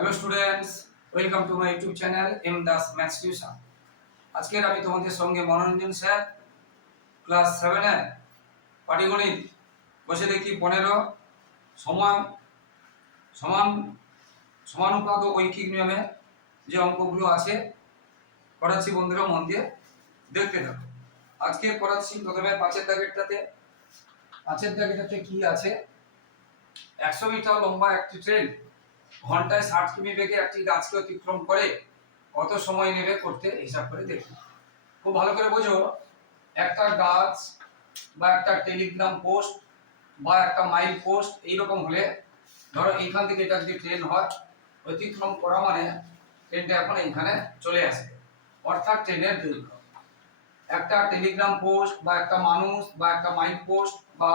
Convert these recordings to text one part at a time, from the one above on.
Hello students welcome to my YouTube channel M Das maths tuition আজকের আমি তোমাদের সঙ্গে মনোরঞ্জন স্যার ক্লাস সেভেনের পাটিগণিত বসে দেখি পনেরো সমান সমান সমানুপাত ঐকিক নিয়মে যে অঙ্কগুলো আছে করাচ্ছি বন্ধুরা মন দিয়ে, দেখতে থাকো। আজকে করাচ্ছি প্রথমে পাঁচের দাগেরটাতে। পাঁচের দাগেরটাতে কি আছে? একশো মিটার লম্বা একটি ট্রেন ঘন্টায় ষাট কিমি বেগে একটি গাছকে অতিক্রম করে কত সময় নেবে করতে হিসাব করে দেখি খুব ভালো করে বোঝো, একটা গাছ বা একটা টেলিগ্রাম পোস্ট বা একটা মাইল পোস্ট এইরকম হলে ধরো এইখান থেকে এটা যদি ট্রেন হয়, অতিক্রম করা মানে ট্রেনটা এখন এইখানে চলে আসবে অর্থাৎ ট্রেনের দৈর্ঘ্য। একটা টেলিগ্রাম পোস্ট বা একটা মানুষ বা একটা মাইল পোস্ট বা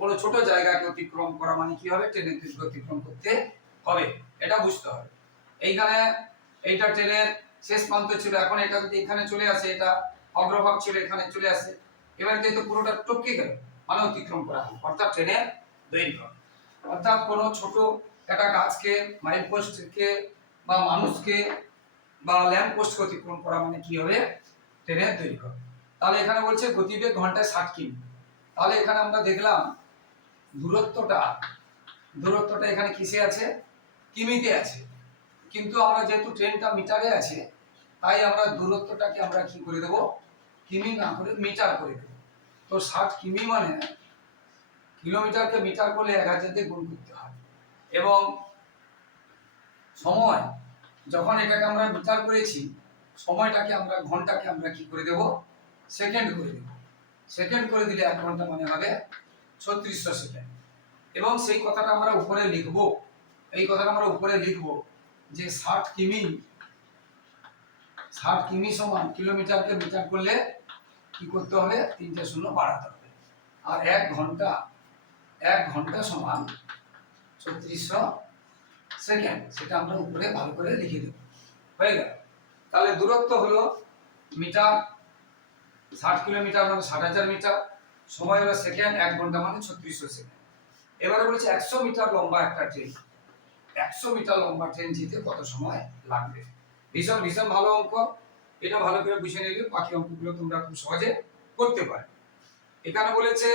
কোনো ছোট জায়গাকে অতিক্রম করা মানে কি হবে? ট্রেনের দৈর্ঘ্য অতিক্রম করতে হবে, এটা বুঝতে হবে। এইখানে এইটা ট্রেনের শেষ প্রান্ত ছিল, এখন এটা যদি এখানে চলে আসে, এটা অগ্রভাগ ছিল, এখানে চলে আসে, এবারে কিন্তু পুরোটা টপকে গেল মানে অতিক্রম করা হলো। অর্থাৎ ট্রেনের দৈর্ঘ্য। অর্থাৎ কোনো ছোট একটা গাছকে মাইল পোস্টকে বা মানুষকে, বা ল্যাম্প পোস্টকে অতিক্রম করা মানে কি হবে? ট্রেনের দৈর্ঘ্য। তাহলে এখানে বলছে গতিবেগ ঘন্টায় ষাট কিমি। তাহলে এখানে আমরা দেখলাম দূরত্বটা দূরত্বটা এখানে কিসে আছে? কিমিতে আছে। কিন্তু আমরা যেহেতু ট্রেনটা মিটারে আছে, তাই আমরা দূরত্বটাকে আমরা কি করে দেব? কিমি না করে মিটার করে দেব। তো ষাট কিমি মানে কিলোমিটারকে মিটার করলে এক হাজার দিয়ে গুণ করতে হয়। এবং সময়, যখন এটাকে আমরা মিটার করেছি, সময়টাকে আমরা, ঘন্টাকে আমরা কি করে দেব? সেকেন্ড করে দেব। সেকেন্ড করে দিলে এক ঘণ্টা মানে হবে ছত্রিশশো সেকেন্ড। এবং সেই কথাটা আমরা উপরে লিখব। এই কথাটা আমরা উপরে লিখব যে ষাট কিমি ষাট কিমি সমান কিলোমিটারকে মিটার করলে কি করতে হবে? তিনটে শূন্য বাড়াতে হবে। আর এক ঘণ্টা এক ঘণ্টা সমান ছত্রিশশো সেকেন্ড, সেটা আমরা উপরে ভালো করে লিখে দেব। হয়ে গেল। তাহলে দূরত্ব হলো মিটার, ষাট কিলোমিটার মানে ষাট হাজার মিটার, সময় হলো সেকেন্ড, এক ঘণ্টা মানে ছত্রিশশো সেকেন্ড। এবারে বলছে একশো মিটার লম্বা একটা ট্রেন একশো মিটার লম্বা ট্রেন যেতে কত সময় লাগবে? ভীষণ ভীষণ ভালো অঙ্ক। এটা ভালো করে বুঝে নিলে বাকি অঙ্কগুলো তোমরা খুব সহজে করতে পারো। এখানে বলেছে,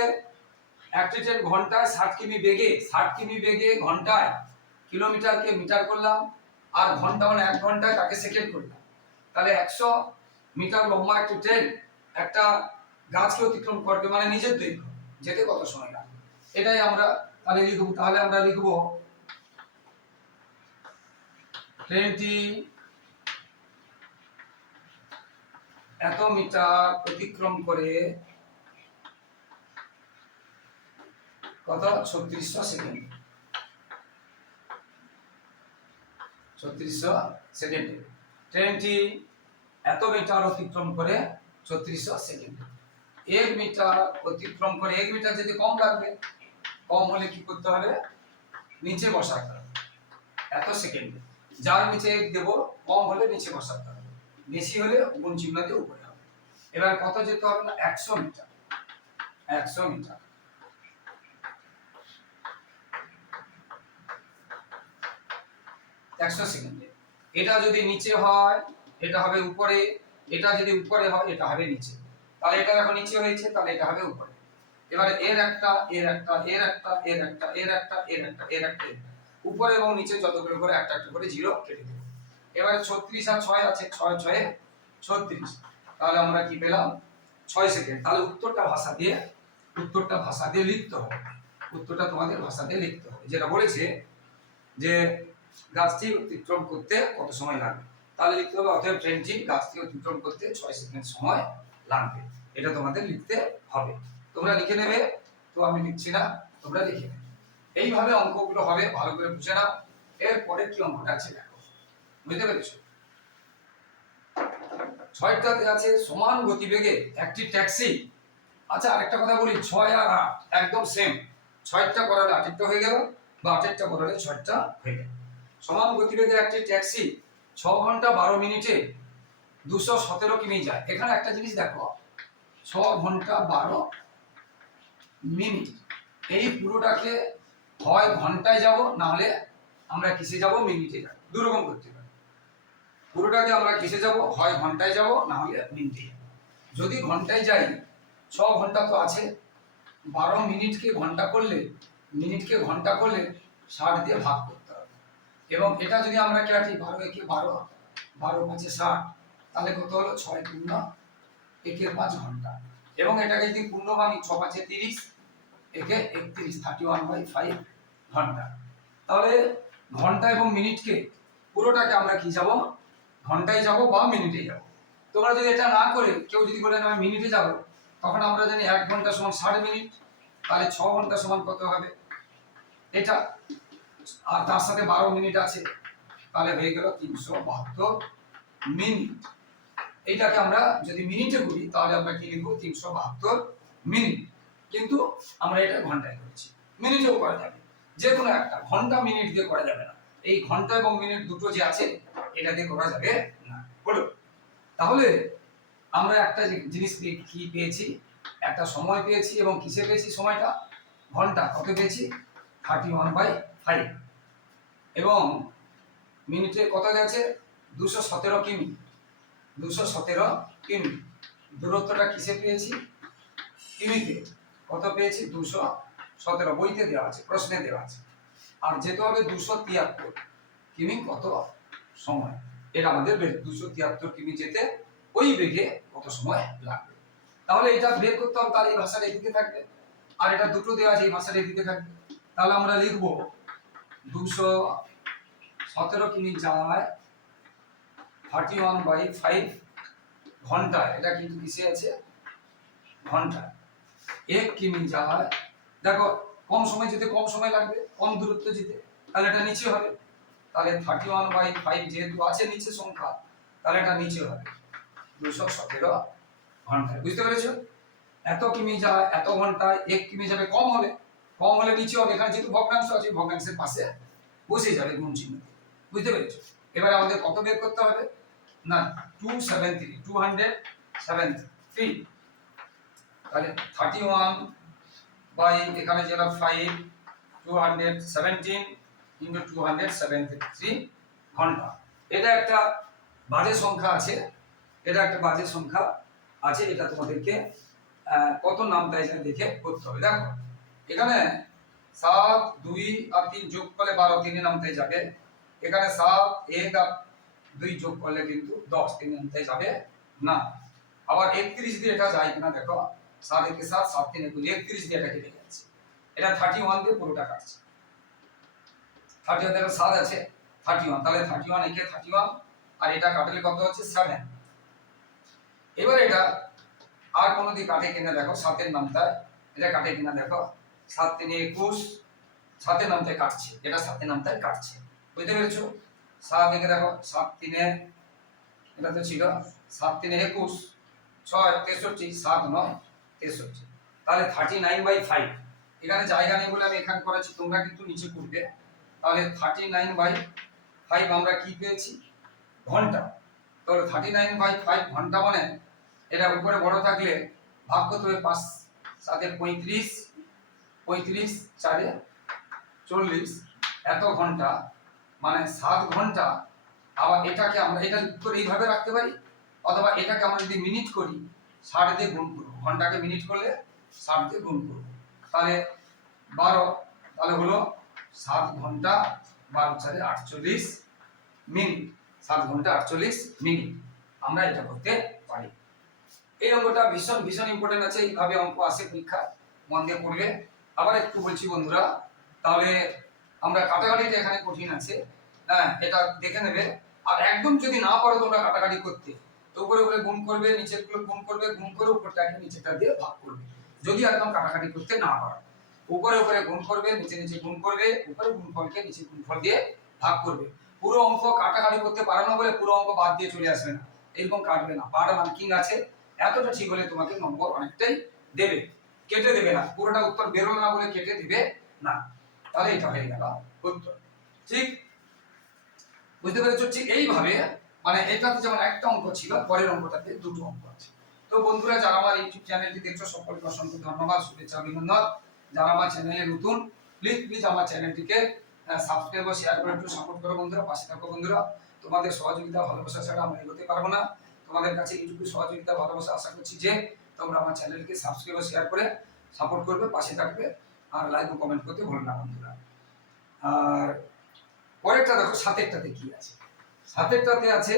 একটি ট্রেন ঘন্টায় ষাট কিমি বেগে, ষাট কিমি বেগে ঘন্টায় কিলোমিটারকে মিটার করলাম আর ঘণ্টা মানে এক ঘন্টায় তাকে সেকেন্ড করলাম। তাহলে একশো মিটার লম্বা একটি ট্রেন একটা গাছকে অতিক্রম করবে মানে নিজের দৈর্ঘ্য, যেতে কত সময় লাগবে? এটাই আমরা তাহলে লিখব। তাহলে আমরা লিখব ট্রেনটি এত মিটার অতিক্রম করে কত? ছত্রিশশো সেকেন্ড। ছত্রিশশো সেকেন্ডে। ট্রেনটি এত মিটার অতিক্রম করে ছত্রিশশো সেকেন্ড। এক মিটার অতিক্রম করে, এক মিটার যদি কম লাগবে, কম হলে কি করতে হবে? নিচে বসাতে হবে। এত সেকেন্ডে। যার নিচে দেব, কম হলে নিচে বসাতে হবে। বেশি হলে গুণ চিহ্ন দিয়ে উপরে হবে। এবার কত যেতে হবে না? একশো মিটার। একশো মিটার। একশো সেকেন্ডে। এটা যদি নিচে হয়, এটা হবে উপরে। এটা যদি উপরে হয়, এটা হবে নিচে। তাহলে এটা এখন নিচে হয়েছে, তাহলে এটা হবে উপরে। এবার এর একটা এর একটা এর একটা এর একটা এর একটা এর একটা এর একটা। উপরে এবং নিচে যতগুলো করে, একটা একটা করে জিরো কেটে দেবো। এবারে ছত্রিশ আর ছয় আছে, ছয় ছয়ে ছত্রিশ। তাহলে আমরা কি পেলাম? ছয় সেকেন্ড তাহলে উত্তরটা ভাষা দিয়ে, উত্তরটা ভাষা দিয়ে লিখতে হবে। উত্তরটা তোমাদের ভাষা দিয়ে লিখতে হবে। যেটা বলেছে যে গাছটি অতিক্রম করতে কত সময় লাগবে? তাহলে লিখতে হবে, অতএব ট্রেনটি গাছটি অতিক্রম করতে ছয় সেকেন্ড সময় লাগবে। এটা তোমাদের লিখতে হবে। তোমরা লিখে নেবে? তো আমি লিখছি না, তোমরা লিখে নেবে। এইভাবে অঙ্কগুলো হবে, ভালো করে বুঝে নাও। এরপরে কি অঙ্কটা আছে দেখো। বুঝতে পেরেছ? ছয়টাতে আছে সমান গতিবেগে একটি ট্যাক্সি। আচ্ছা আরেকটা কথা বলি, ছয় আর আট, একদম সেম ছয়টা করালে আটেরটা হয়ে গেল বা আটেরটা করালে ছয়টা হয়ে গেল। সমান গতিবেগে একটি ট্যাক্সি ছ ঘণ্টা বারো মিনিটে দুশো সতেরো কিমি যায়। এখানে একটা জিনিস দেখো, ছ ঘণ্টা বারো মিনিট। এই পুরোটাকে হয় ঘন্টায় যাব, না হলে আমরা কিসে যাব? মিনিটে যাব। দু রকম করতে পারি পুরোটাকে আমরা কিসে যাব? হয় ঘন্টায় যাব, না হলে মিনিটে যাব। যদি ঘন্টায় যাই, ছ ঘণ্টা তো আছে। বারো মিনিটকে ঘণ্টা করলে, মিনিটকে ঘণ্টা করলে ষাট দিয়ে ভাগ করতে হবে। এবং এটা যদি আমরা কাটি বারো একে বারো বারো পাঁচে ষাট, তাহলে কত হলো? ছয় পূর্ণ একের পাঁচ ঘণ্টা। এবং এটাকে যদি পূর্ণ ভাঙি ছ পাঁচে তিরিশ একে একত্রিশ থার্টি ওয়ান বাই ফাইভ ঘণ্টা। তাহলে ঘণ্টা এবং মিনিটকে পুরোটাকে আমরা কি যাব? ঘন্টায় যাব বা মিনিটে যাব। তোমরা যদি এটা না করে, কেউ যদি বলেন আমি মিনিটে যাব, তখন আমরা জানি এক ঘণ্টা সমান ষাট মিনিট, তাহলে ছ ঘণ্টা সমান কত হবে? এটা, আর তার সাথে বারো মিনিট আছে, তাহলে হয়ে গেল তিনশো বাহাত্তর মিনিট। এইটাকে আমরা যদি মিনিটে করি, তাহলে আমরা কি লিখব? তিনশো বাহাত্তর মিনিট। কিন্তু আমরা এটা ঘন্টায় করেছি। মিনিটেও করা যাবে। যে কোনো একটা, ঘণ্টা, মিনিট দিয়ে করা যাবে না। এই ঘণ্টা এবং মিনিট দুটো যে আছে, এটা দিয়ে করা যাবে না। বলো? তাহলে আমরা একটা জিনিস কি পেয়েছি, একটা সময় পেয়েছি এবং কিসে পেয়েছি সময়টা? ঘণ্টা। কত পেয়েছি? থার্টি ওয়ান বাই ফাইভ এবং মিনিটে কত গেছে? দুশো সতেরো কিমি। দুশো সতেরো কিমি। দূরত্বটা কিসে পেয়েছি? কিমিতে। কত পেয়েছি? দুশো সতেরো। বইতে দেওয়া আছে, প্রশ্নে দেওয়া আছে। আর যেতে হবে দুশো তিয়াত্তর। কিমি, কত? সময়। এটা আমাদের দুশো তিয়াত্তর কিমি যেতে ওই বেগে কত সময় লাগবে। তাহলে এটা বের করতে হবে, তাহলে এই ভাষাটা এদিকে থাকবে। আর এটা দুটো দেওয়া আছে, এই ভাষাটা এদিকে থাকবে। তাহলে আমরা লিখব দুশো সতেরো কিমি যায় থার্টি ওয়ান বাই ফাইভ ঘণ্টা এটা কিন্তু কিসে আছে? ঘণ্টা এক কিমি যায় দেখো, কম সময় যেতে কম সময় লাগবে, কম দূরত্ব যেতে। তাহলে এটা নিচে হবে। তাহলে থার্টি ওয়ান বাই ফাইভ যেহেতু আছে নিচে সংখ্যা, তাহলে এটা নিচে হবে। দুশো সতেরো ঘন্টায়। বুঝতে পেরেছ? এত কিমি যায় এত ঘন্টায় এক কিমি যাবে? কম হবে কম হলে নিচে হবে। এখানে যেহেতু ভগ্নাংশ আছে, ভগ্নাংশের পাশে বসে যাবে গুণ চিহ্ন। বুঝতে পেরেছ? এবার আমাদের কত বের করতে হবে? না two seven three two hundred seven three তাহলে থার্টি ওয়ান বাই এখানে যেটা five two hundred seventeen into two hundred seventy three ঘণ্টা। এটা একটা বাজে সংখ্যা আছে। এটা একটা বাজে সংখ্যা আছে, এটা তোমাদেরকে কত নাম দেয় যা দেখে করতে হবে। দেখো, এখানে সাত, দুই আর তিন যোগ করলে বারো, তিনে নামতে যাবে। এখানে সাত, এক আর দুই যোগ করলে কিন্তু দশ, তিনে নামতে যাবে না। আবার একত্রিশ দিয়ে এটা যায় কিনা দেখো। সাত একে সাত সাত তিন একুশ একত্রিশ দিয়ে এটা কেটে যাচ্ছে। এটা থার্টি ওয়ান দিয়ে পুরোটা কাটছে। থার্টি ওয়ান দেখো সাত আছে? থার্টি ওয়ান তাহলে থার্টি ওয়ান একে থার্টি ওয়ান আর এটা কাটলে কত হচ্ছে? সেভেন এবার এটা আর কোনো দিক কাটে কিনা দেখো, সাতের নামটা। এটা কাটে কিনা দেখো? সাত তিনে একুশ, সাতের নামটায় কাটছে। এটা সাতের নামটায় কাটছে। বুঝতে পেরেছ? সাত একে দেখো, সাত তিনে, এটা তো ছিল, সাত তিনে একুশ, ছয় তেষট্টি, সাত নয়। তেষট্টি তাহলে থার্টি নাইন বাই ফাইভ এখানে জায়গা নেই বলে আমি এখানে করেছি তোমরা কিন্তু নিচে করবে। তাহলে থার্টি নাইন বাই ফাইভ আমরা কি পেয়েছি? ঘণ্টা। তাহলে থার্টি নাইন বাই ফাইভ ঘণ্টা মানে এটা উপরে বড় থাকলে ভাগ করতে হবে পাঁচ সাথে পঁয়ত্রিশ পঁয়ত্রিশ, চারে চল্লিশ, এত ঘণ্টা। মানে সাত ঘণ্টা। আবার এটাকে আমরা, এটা উত্তর এইভাবে রাখতে পারি, অথবা এটাকে আমরা যদি মিনিট করি ষাট দিয়ে গুণ করব। ঘন্টাকে মিনিট করলে ষাট দিয়ে গুণ করব। তাহলে বারো, তাহলে হলো সাত ঘণ্টা বারো চারে আটচল্লিশ মিনিট। সাত ঘণ্টা আটচল্লিশ মিনিট। আমরা এটা করতে পারি। এই অঙ্কটা ভীষণ ভীষণ ইম্পর্টেন্ট আছে। এইভাবে অঙ্ক আসে পরীক্ষা। মন দিয়ে পড়বে আবার একটু বলছি বন্ধুরা, তাহলে আমরা কাটাকাটিটা এখানে কঠিন আছে। হ্যাঁ এটা দেখে নেবে। আর একদম যদি না পারো তোমরা কাটাকাটি করতে। তো উপরে উপরে গুণ করবে, নিচেরগুলো গুণ করবে, গুণ করে উপরটাকে নিচেরটা দিয়ে ভাগ করবে। যদি একদম কাটাকাটি করতে না পারো, উপরে উপরে গুণ করবে, নিচে নিচে গুণ করবে, উপরে গুণফলকে নিচে গুণফল দিয়ে ভাগ করবে। পুরো অঙ্ক কাটাকাটি করতে পারো না বলে পুরো অঙ্ক বাদ দিয়ে চলে আসবে না। এরকম কাটবে না। পার্ট মার্কিং আছে, এতটা ঠিক হলে তোমাকে নম্বর অনেকটাই দেবে। কেটে দেবে না। পুরোটা উত্তর বেরোলো না বলে কেটে দিবে না। তাহলে এটা হয়ে গেল উত্তর। ঠিক? বুঝতে পেরেছ? ঠিক এইভাবে মানে এটাতে যেমন একটা অঙ্ক ছিল, পরের অঙ্কটাতে দুটো অঙ্ক আছে। তো বন্ধুরা, যারা আমার ইউটিউব চ্যানেলটি দেখছ, সকলকে অসংখ্য ধন্যবাদ, শুভেচ্ছা, অভিনন্দন। যারা আমার চ্যানেলে নতুন প্লিজ প্লিজ আমার চ্যানেলটিকে সাবস্ক্রাইব ও শেয়ার করে একটু সাপোর্ট করো বন্ধুরা, পাশে থাকো বন্ধুরা। তোমাদের সহযোগিতা, ভালোবাসা ছাড়া আমি এগোতে পারব না। তোমাদের কাছে এইটুকু সহযোগিতা, ভালোবাসা আশা করছি যে তোমরা আমার চ্যানেলকে সাবস্ক্রাইব ও শেয়ার করে সাপোর্ট করবে, পাশে থাকবে আর লাইক ও কমেন্ট করতে ভুলো না বন্ধুরা। আর পরেরটা দেখো সাতেরটাতে কি আছে। সাতেরটাতে আছে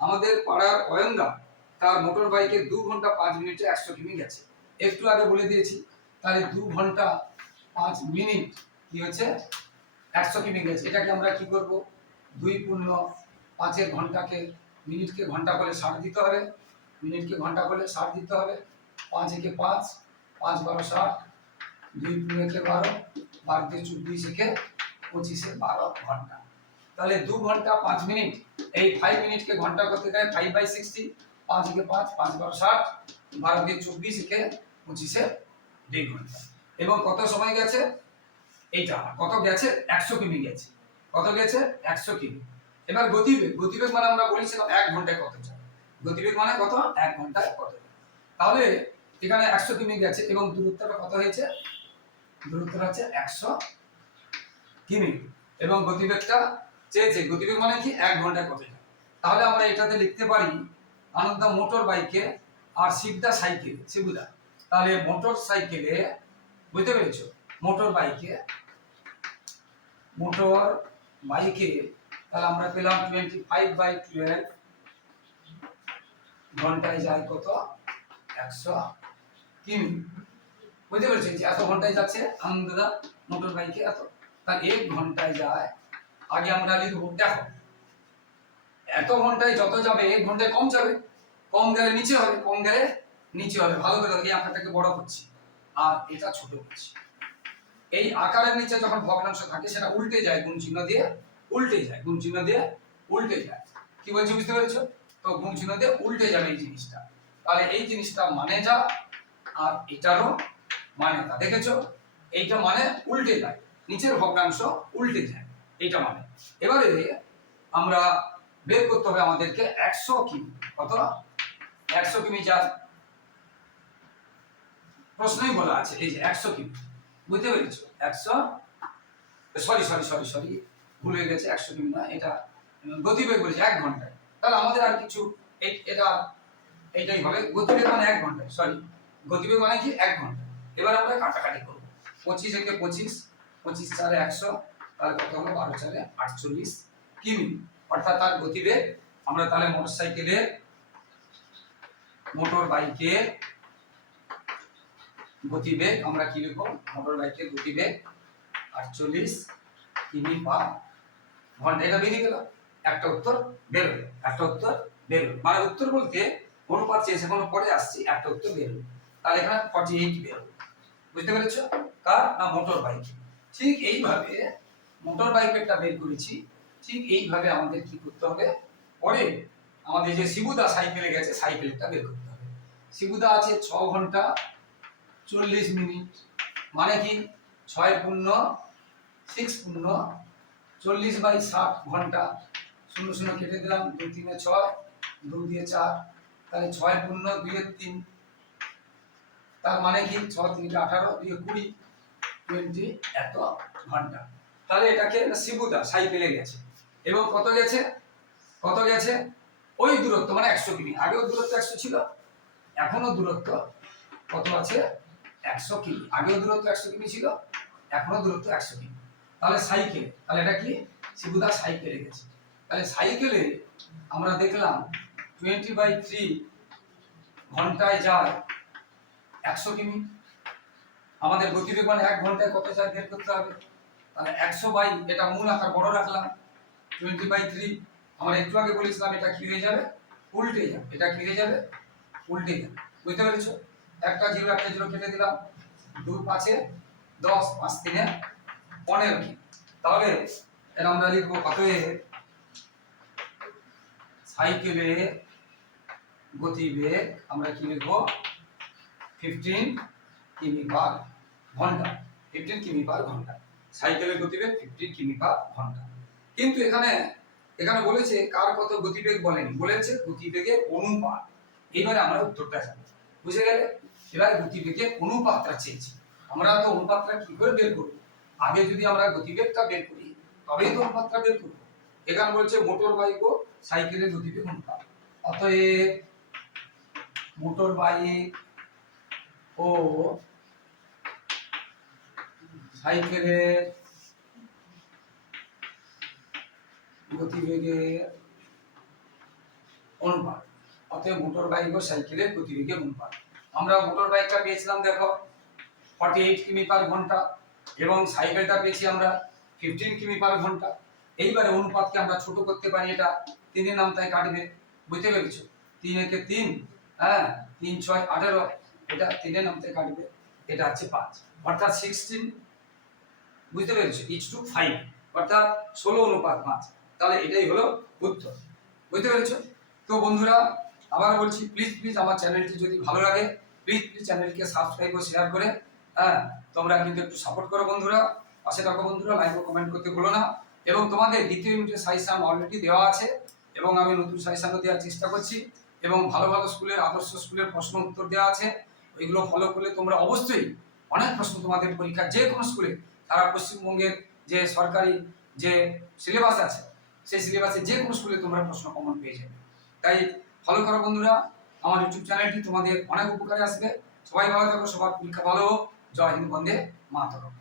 আমাদের পাড়ার অয়নদা। তার মোটর বাইকে দু ঘণ্টা পাঁচ মিনিটে একশো কিমি গেছে। একটু আগে বলে দিয়েছি তাহলে দু ঘণ্টা পাঁচ মিনিট কি হচ্ছে? একশো কিমি গেছে। এটাকে আমরা কি করব? দুই পূর্ণ পাঁচের ঘন্টাকে, মিনিটকে ঘণ্টা করে ষাট দিতে হবে। মিনিটকে ঘণ্টা করে ষাট দিতে হবে। পাঁচ একে পাঁচ পাঁচ বারো ষাট, দুই পূর্ণ একে বারো বারো দিয়ে চব্বিশ একে পঁচিশে বারো ঘণ্টা। তাহলে দু ঘণ্টা পাঁচ মিনিট। এই ফাইভ মিনিটকে ঘণ্টা করতে গেলে ফাইভ বাই সিক্সটি পাঁচ একে পাঁচ পাঁচ বারো ষাট, বারো দিয়ে চব্বিশ একে পঁচিশে দুই ঘণ্টা এবং কত সময় গেছে? এইটা, কত গেছে? একশো কিমি গেছে। কত গেছে? একশো কিমি। এবার গতিবেগ গতিবেগ মানে আমরা বলেছিলাম এক ঘন্টায় কত যায়? গতিবেগ মানে কত? এক ঘন্টায় কত তাহলে এখানে একশো কিমি গেছে এবং দূরত্বটা কত হয়েছে? দূরত্বটা হচ্ছে একশো কিমি। এবং গতিবেগটা চেয়েছে গতিবেগ মানে কি এক ঘন্টায় কত তাহলে আমরা এটাতে লিখতে পারি আনন্দা মোটর বাইকে আর শিবদা সাইকেল শিবুদা তাহলে মোটর সাইকেলে বুঝতে পেরেছ? মোটর বাইকে মোটর বাইকে, তাহলে আমরা পেলাম টোয়েন্টি ফাইভ বাই টুয়েলভ ঘন্টায় যায় কত? একশো কিমি বুঝতে পেরেছি এত ঘন্টায় যাচ্ছে আনন্দদা মোটর বাইকে এত? তার এক ঘন্টায় যায় আগে আমরা লিখব, দেখো। এত ঘন্টায় যত যাবে, এক ঘন্টায় কম যাবে। কম গেলে নিচে হবে, কম গেলে নিচে হবে। ভালো করে এই আঁকাটাকে বড় করছি। আর এটা ছোট করছি। এই আকারের নিচে যখন ভগ্নাংশ থাকে, সেটা উল্টে যায়, গুণ চিহ্ন দিয়ে উল্টে যায়, গুণ চিহ্ন দিয়ে উল্টে যায়। কি বলছি, বুঝতে পেরেছ? তো গুণ চিহ্ন দিয়ে উল্টে যাবে এই জিনিসটা। তাহলে এই জিনিসটা মানে যা, আর এটারও মানে তা। দেখেছ? এইটা মানে উল্টে যায়। নিচের ভগ্নাংশ উল্টে যায়। এইটা মানে এবারে আমরা বের করতে হবে আমাদেরকে একশো কিমি। কত? একশো কিমি যার প্রশ্নই বলা আছে। এই যে একশো কিমি। বুঝতে পেরেছ? একশো? Sorry sorry sorry sorry. ভুল হয়ে গেছে, একশো কিমি না, এটা গতিবেগ বলেছে এক ঘন্টায়। তাহলে আমাদের আর কিছু এটা, এইটাই হবে। গতিবেগ মানে এক ঘন্টায়, সরি। গতিবেগ মানে কি? এক ঘণ্টা এবার আমরা কাটাকাটি করব। পঁচিশ একে পঁচিশ পঁচিশ চারে একশো তাহলে কত হলো বারো চারে আটচল্লিশ কিমি। অর্থাৎ তার গতিবেগ আমরা তাহলে মোটর সাইকেলের মোটর বাইকের গতিবেগ আমরা কি লিখব? মোটর বাইকের গতিবেগ আটচল্লিশ কিমি পার ঘণ্টা। এটা বেরিয়ে গেল। একটা উত্তর বেরোলো একটা উত্তর বেরোলো মানে উত্তর বলতে অনুপাত চেয়েছে, কোনো পরে আসছি, একটা উত্তর বেরোলো তাহলে এখানে ফর্টি এইট বেরোলো বুঝতে পেরেছ? কার? না মোটর বাইক ঠিক এইভাবে মোটর বাইকেরটা বের করেছি। ঠিক এইভাবে আমাদের কি করতে হবে? পরে আমাদের যে শিবুদা সাইকেলে গেছে, সাইকেলটা বের করতে হবে। শিবুদা আছে ছ ঘণ্টা চল্লিশ মিনিট। মানে কি? ছয় পূর্ণ সিক্স পূর্ণ, চল্লিশ বাই ষাট ঘণ্টা। শূন্য শূন্য কেটে দিলাম, দুই তিনে ছয় দু দিয়ে চার। তাহলে ছয় পূর্ণ দুইয়ের তিন। তার মানে কি? ছ তিনটে আঠারো, দুই কুড়ি। টোয়েন্টি এত ঘণ্টা। তাহলে এটাকে শিবুদা সাইকেলে গেছে। এবং কত গেছে? কত গেছে? ওই দূরত্ব মানে একশো কিমি। আগেও দূরত্ব একশো ছিল এখনও দূরত্ব কত আছে? একশো কিমি। আগেও দূরত্ব একশো কিমি ছিল এখনও দূরত্ব একশো কিমি। তাহলে সাইকেল, তাহলে এটা কি? শিবুদা সাইকেলে গেছে। তাহলে সাইকেলে আমরা দেখলাম টোয়েন্টি বাই থ্রি ঘন্টায় যায় একশো কিমি। আমাদের গতিবেগ মানে এক ঘন্টায় কত যায় বের করতে হবে? তাহলে একশো বাই এটা মূল আকার বড় রাখলাম। টোয়েন্টি বাই থ্রি আমরা একটু আগে বলেছিলাম এটা কি হয়ে যাবে? উল্টে যাবে। এটা কি হয়ে যাবে? উল্টে যাবে। বুঝতে পেরেছ? একটা জিরো একটা জিরো কেটে দিলাম। দু পাঁচে, দশ, পাঁচ তিনে, পনেরো তাহলে এটা আমরা লিখব কত সাইকেলে গতিবেগ আমরা কি লিখব? ফিফটিন কিমি পার ঘণ্টা। ফিফটিন কিমি পার ঘণ্টা। সাইকেলের গতিবেগ ফিফটিন কিমি পার ঘণ্টা কিন্তু এখানে এখানে বলেছে কার কত গতিবেগ বলেন। বলেছে গতিবেগের অনুপাত। এবারে আমরা উত্তরটা জানি। বুঝে গেলে? এবার গতিবেগের অনুপাতটা চেয়েছি আমরা তো অনুপাতটা কি করে বের করব? আগে যদি আমরা গতিবেগটা বের করি, তবেই তো অনুপাতটা বের করব। এখানে বলছে মোটর বাইক ও সাইকেলের গতিবেগ অনুপাত। অতএব মোটর বাইক ও সাইকেলের গতিবেগের অনুপাত, অতএব মোটর বাইক ও সাইকেলের গতিবেগের অনুপাত। আমরা মোটর বাইকটা পেয়েছিলাম, দেখো ফর্টি এইট কিমি পার ঘণ্টা এবং সাইকেলটা পেয়েছি আমরা ফিফটিন কিমি পার ঘণ্টা। এইবারে অনুপাতকে আমরা ছোট করতে পারি, এটা তিনের নাম তাই কাটবে, বুঝতে পেরেছ? তিন একে তিন হ্যাঁ তিন ছয় আঠেরো, এটা তিনের নাম তাই কাটবে, এটা হচ্ছে পাঁচ। অর্থাৎ সিক্সটিন বুঝতে পেরেছ? ইচ টু ফাইভ অর্থাৎ ষোলো অনুপাত পাঁচ। তাহলে এটাই হলো উত্তর। বুঝতে পেরেছ? তো বন্ধুরা, আবার বলছি প্লিজ প্লিজ আমার চ্যানেলটি যদি ভালো লাগে প্লিজ প্লিজ চ্যানেলকে সাবস্ক্রাইব ও শেয়ার করে হ্যাঁ? তোমরা কিন্তু একটু সাপোর্ট করো বন্ধুরা। পাশে থাকো বন্ধুরা লাইক ও কমেন্ট করতে ভুলো না। এবং তোমাদের দ্বিতীয় ইউনিটের সাজেশন অলরেডি দেওয়া আছে। এবং আমি নতুন সাজেশনও দেওয়ার চেষ্টা করছি। এবং ভালো ভালো স্কুলের, আদর্শ স্কুলের প্রশ্ন উত্তর দেওয়া আছে। ওইগুলো ফলো করলে তোমরা অবশ্যই অনেক প্রশ্ন তোমাদের পরীক্ষা যে কোনো স্কুলে সারা পশ্চিমবঙ্গের যে সরকারি যে সিলেবাস আছে, সেই সিলেবাসে যে কোনো স্কুলে তোমরা প্রশ্ন কমন পেয়ে যাবে। তাই ফলো করো বন্ধুরা, আমার ইউটিউব চ্যানেলটি তোমাদের অনেক উপকারে আসবে। সবাই ভালো থাকো, সবার পরীক্ষা ভালো হোক। জয় হিন্দ, বন্দে মাতরম।